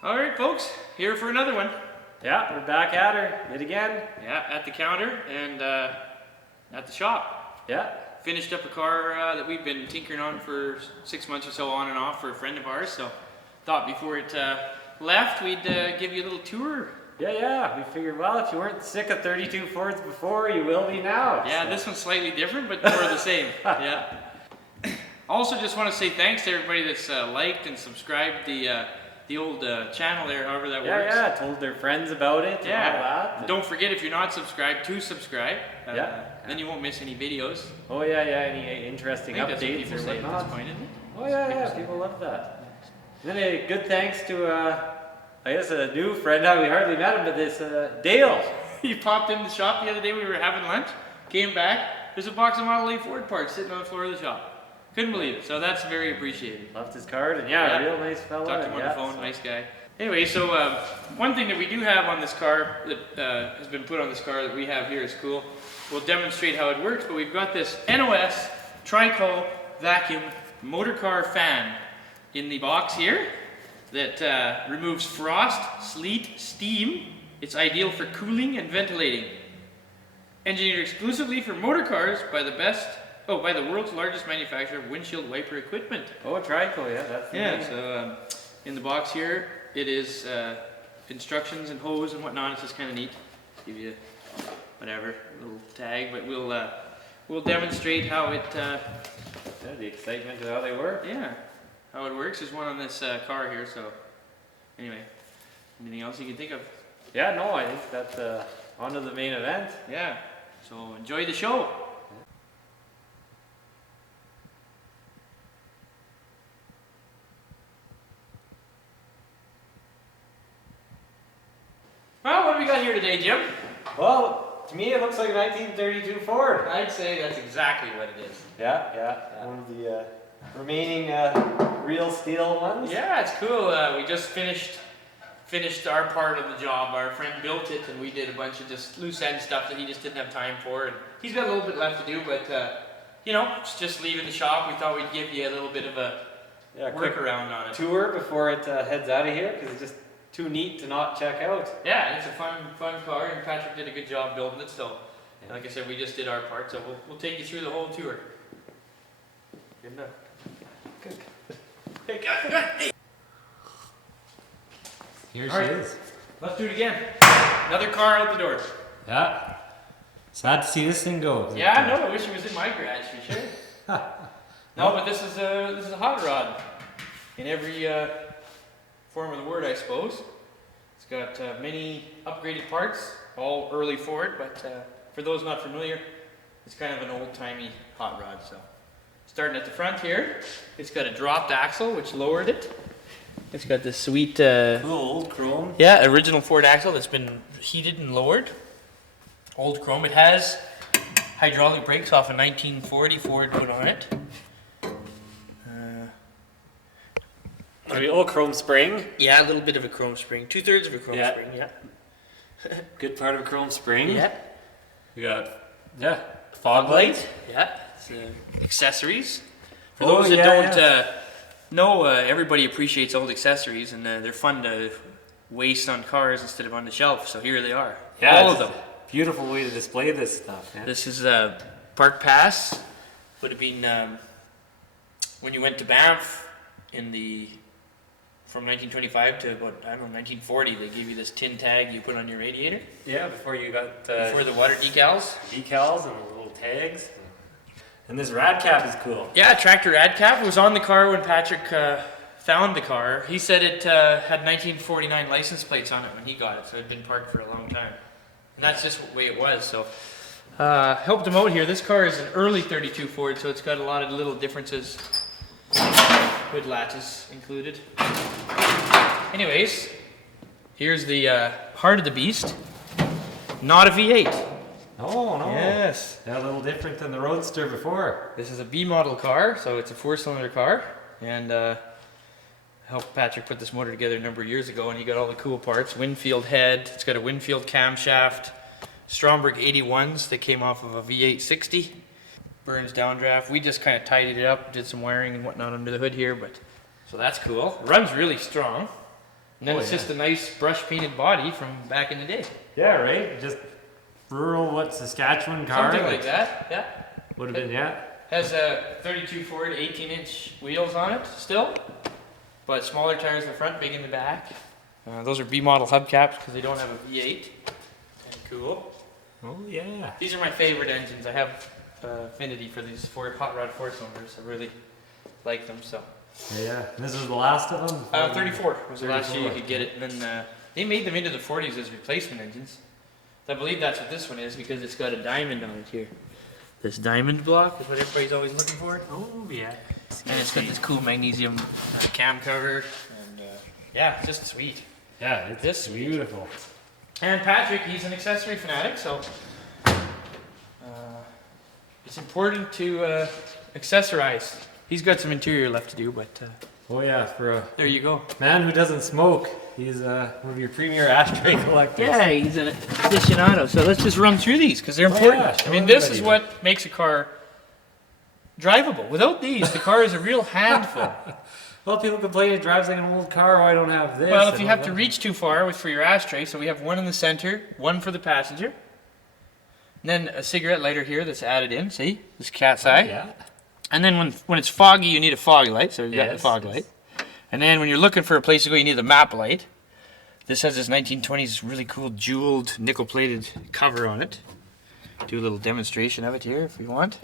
All right, folks, here for another one. Yeah, we're back at her yet again. Yeah, at the counter and at the shop. Yeah. Finished up a car that we've been tinkering on for 6 months or so on and off for a friend of ours. So thought before it left, we'd give you a little tour. Yeah, we figured, well, if you weren't sick of 32 Fords before, you will be now. Yeah, so. This one's slightly different, but more of the same. Yeah. Also, just want to say thanks to everybody that's liked and subscribed the old channel there, however that works. Yeah, told their friends about it and all that. Don't forget, if you're not subscribed, to subscribe. Then you won't miss any videos. Oh yeah, any interesting updates that's what people or say whatnot. at this point, isn't it? Oh yeah, people love that. And then a good thanks to, I guess a new friend. We hardly met him, but this Dale. He popped in the shop the other day. We were having lunch. Came back. There's a box of Model A Ford parts sitting on the floor of the shop. Couldn't believe it. So that's very appreciated. Left his card, and a real nice fella. Talked to him on the phone. Nice guy. Anyway, so one thing that we do have on this car that has been put on this car that we have here is cool. We'll demonstrate how it works, but we've got this NOS Trico Vacuum Motor Car Fan in the box here that removes frost, sleet, steam. It's ideal for cooling and ventilating. Engineered exclusively for motor cars by the world's largest manufacturer of windshield wiper equipment. Oh, Trico, yeah, that's the name. So in the box here, it is instructions and hose and whatnot. It's just kind of neat. Give you whatever little tag, but we'll demonstrate how it. The excitement of how they work. Yeah, how it works. There's one on this car here. So anyway, anything else you can think of? Yeah, no, I think that's on to the main event. Yeah. So enjoy the show. Well, what do we got here today, Jim? Well, to me it looks like a 1932 Ford. I'd say that's exactly what it is. Yeah. One of the remaining real steel ones. Yeah, it's cool. We just finished our part of the job. Our friend built it, and we did a bunch of just loose end stuff that he just didn't have time for. And he's got a little bit left to do, but it's just leaving the shop. We thought we'd give you a little bit of a workaround on it. Tour before it heads out of here, because it's just too neat to not check out. Yeah, it's a fun car, and Patrick did a good job building it. So, like I said, we just did our part. So we'll take you through the whole tour. Good enough. Good. Hey. Here All right. she is. Let's do it again. Another car out the door. Yeah. Sad to see this thing go. Yeah, no, I wish it was in my garage for sure. No, but this is a hot rod in every form of the word, I suppose. It's got many upgraded parts, all early Ford, but for those not familiar, it's kind of an old-timey hot rod. So, starting at the front here, it's got a dropped axle, which lowered it. It's got this sweet cool old chrome. Yeah, original Ford axle that's been heated and lowered. Old chrome. It has hydraulic brakes off a 1940 Ford put on it. Old chrome spring. Yeah, a little bit of a chrome spring. 2/3 of a chrome spring, yeah. Good part of a chrome spring. Yeah. We got, fog light. Yeah. It's, accessories. For those that don't know, everybody appreciates old accessories, and they're fun to waste on cars instead of on the shelf, so here they are. Yeah, all of them. Beautiful way to display this stuff. Yeah. This is Park Pass. Would have been when you went to Banff from 1925 to about, 1940, they gave you this tin tag you put on your radiator. Yeah, before you got before the water decals. Decals and the little tags. And this rad cap is cool. Yeah, tractor rad cap. It was on the car when Patrick found the car. He said it had 1949 license plates on it when he got it, so it had been parked for a long time. And that's just the way it was. So helped him out here. This car is an early 32 Ford, so it's got a lot of little differences. Hood latches included. Anyways, here's the heart of the beast. Not a V8. Oh, no. Yes. Yeah, a little different than the Roadster before. This is a B model car, so it's a 4-cylinder car. And helped Patrick put this motor together a number of years ago, and he got all the cool parts. Winfield head. It's got a Winfield camshaft. Stromberg 81s that came off of a V8 60. Burns downdraft. We just kind of tidied it up, did some wiring and whatnot under the hood here, but so that's cool. Runs really strong. And then it's just a nice brush painted body from back in the day. Yeah, right? Just rural, Saskatchewan car? Something like that, yeah. Would have been, yeah. Has a 32 Ford 18-inch wheels on it still, but smaller tires in the front, big in the back. Those are B-model hubcaps because they don't have a V8. Kind of cool. Oh, yeah. These are my favorite engines. I have affinity for these hot rod 4-cylinders. I really like them, so. Yeah, and this was the last of them? 34 was the last year you could get it. And then they made them into the 40s as replacement engines. I believe that's what this one is because it's got a diamond on it here. This diamond block is what everybody's always looking for. Oh, yeah. And it's got this cool magnesium cam cover. And yeah, it's just sweet. Yeah, it's beautiful. And Patrick, he's an accessory fanatic, so it's important to accessorize. He's got some interior left to do, but oh yeah, for a there you go. Man who doesn't smoke, he's one of your premier ashtray collectors. Yeah, he's an aficionado. So let's just run through these because they're important. Yeah, I mean, this is what makes a car drivable. Without these, the car is a real handful. Well, people complain it drives like an old car. Oh, I don't have this. Well, if you have to reach too far for your ashtray, so we have one in the center, one for the passenger. And then a cigarette lighter here that's added in. See, this cat's eye. Yeah. And then when it's foggy, you need a fog light. So you've got the fog light. And then when you're looking for a place to go, you need a map light. This has this 1920s really cool jeweled nickel-plated cover on it. Do a little demonstration of it here if you want.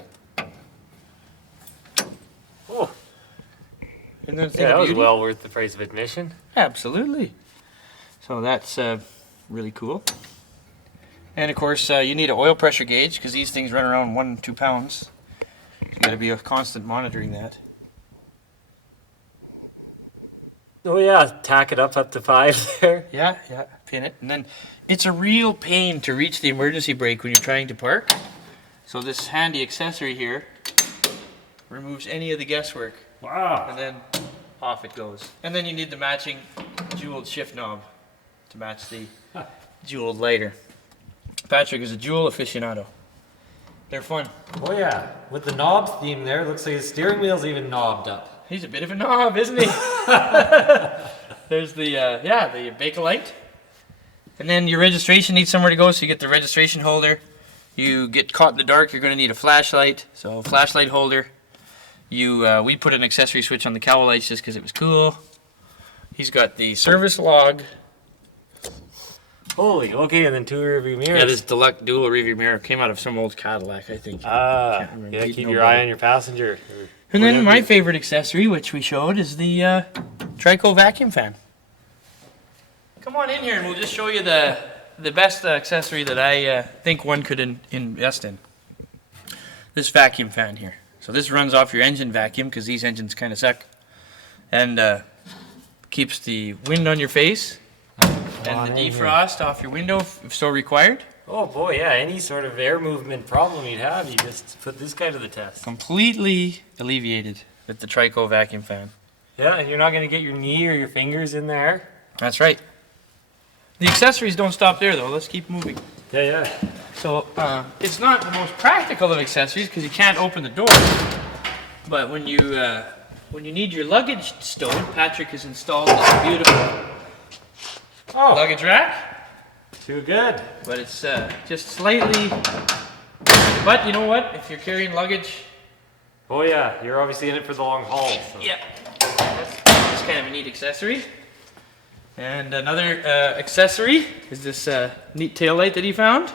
Oh. And then Yeah, that was well worth the price of admission. Absolutely. So that's really cool. And of course, you need an oil pressure gauge because these things run around 1-2 pounds. You got to be a constant monitoring that. Oh yeah, tack it up to 5 there. Yeah, pin it. And then it's a real pain to reach the emergency brake when you're trying to park. So this handy accessory here removes any of the guesswork. Wow. And then off it goes. And then you need the matching jeweled shift knob to match the jeweled lighter. Patrick is a jewel aficionado. They're fun. Oh yeah, with the knob theme there, it looks like his steering wheel's even knobbed up. He's a bit of a knob, isn't he? There's the the Bakelite. And then your registration needs somewhere to go, so you get the registration holder. You get caught in the dark, you're going to need a flashlight. So flashlight holder. We put an accessory switch on the cowl lights just because it was cool. He's got the service log. Holy, okay, and then 2 rearview mirrors. Yeah, this deluxe dual rearview mirror came out of some old Cadillac, I think. Yeah, keep your eye on your passenger. And then my favorite accessory, which we showed, is the Trico Vacuum Fan. Come on in here and we'll just show you the best accessory that I think one could invest in. This vacuum fan here. So this runs off your engine vacuum because these engines kind of suck. And keeps the wind on your face and the defrost off your window if so required. Oh boy, yeah, any sort of air movement problem you'd have, you just put this guy to the test. Completely alleviated with the Trico Vacuum Fan. Yeah, and you're not going to get your knee or your fingers in there. That's right. The accessories don't stop there though, let's keep moving. Yeah. So it's not the most practical of accessories because you can't open the door. But when you need your luggage stowed, Patrick has installed this beautiful luggage rack. Too good. But it's just slightly. But you know what? If you're carrying luggage. Oh yeah, you're obviously in it for the long haul. So. Yeah. That's kind of a neat accessory. And another accessory is this neat tail light that he found.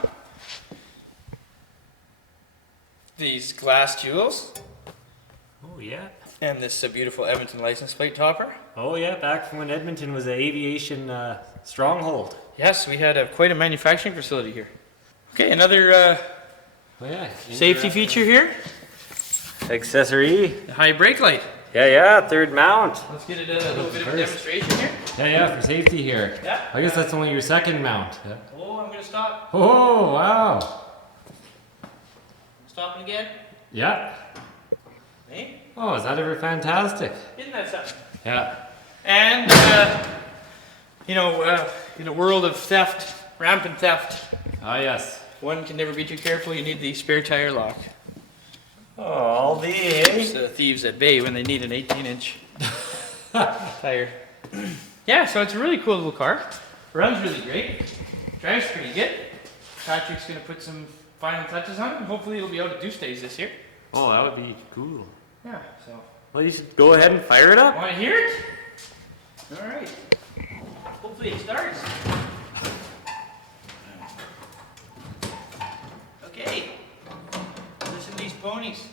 These glass jewels. Oh yeah. And this beautiful Edmonton license plate topper. Oh yeah, back from when Edmonton was an aviation stronghold. Yes, we had quite a manufacturing facility here. Okay, another safety feature here. Accessory. The high brake light. Yeah, third mount. Let's get a little bit of a demonstration here. Yeah, for safety here. Yeah. I guess that's only your second mount. Yeah. Oh, I'm going to stop. Oh, wow. Stopping again. Yeah. Hey? Oh, is that ever fantastic? Isn't that something? Yeah. And, in a world of theft, rampant theft, yes. one can never be too careful. You need the spare tire lock. Oh, Keeps the thieves at bay when they need an 18-inch tire. yeah, so it's a really cool little car. Runs really great. Drives pretty good. Patrick's gonna put some final touches on it, and hopefully it'll be able to do stays this year. Oh, that would be cool. Yeah, so. Well, you should go ahead and fire it up. Want to hear it? All right. Hopefully it starts. Okay. Listen to these ponies.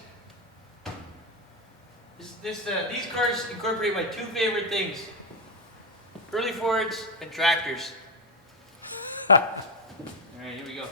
These cars incorporate my two favorite things: early Fords and tractors. All right, here we go.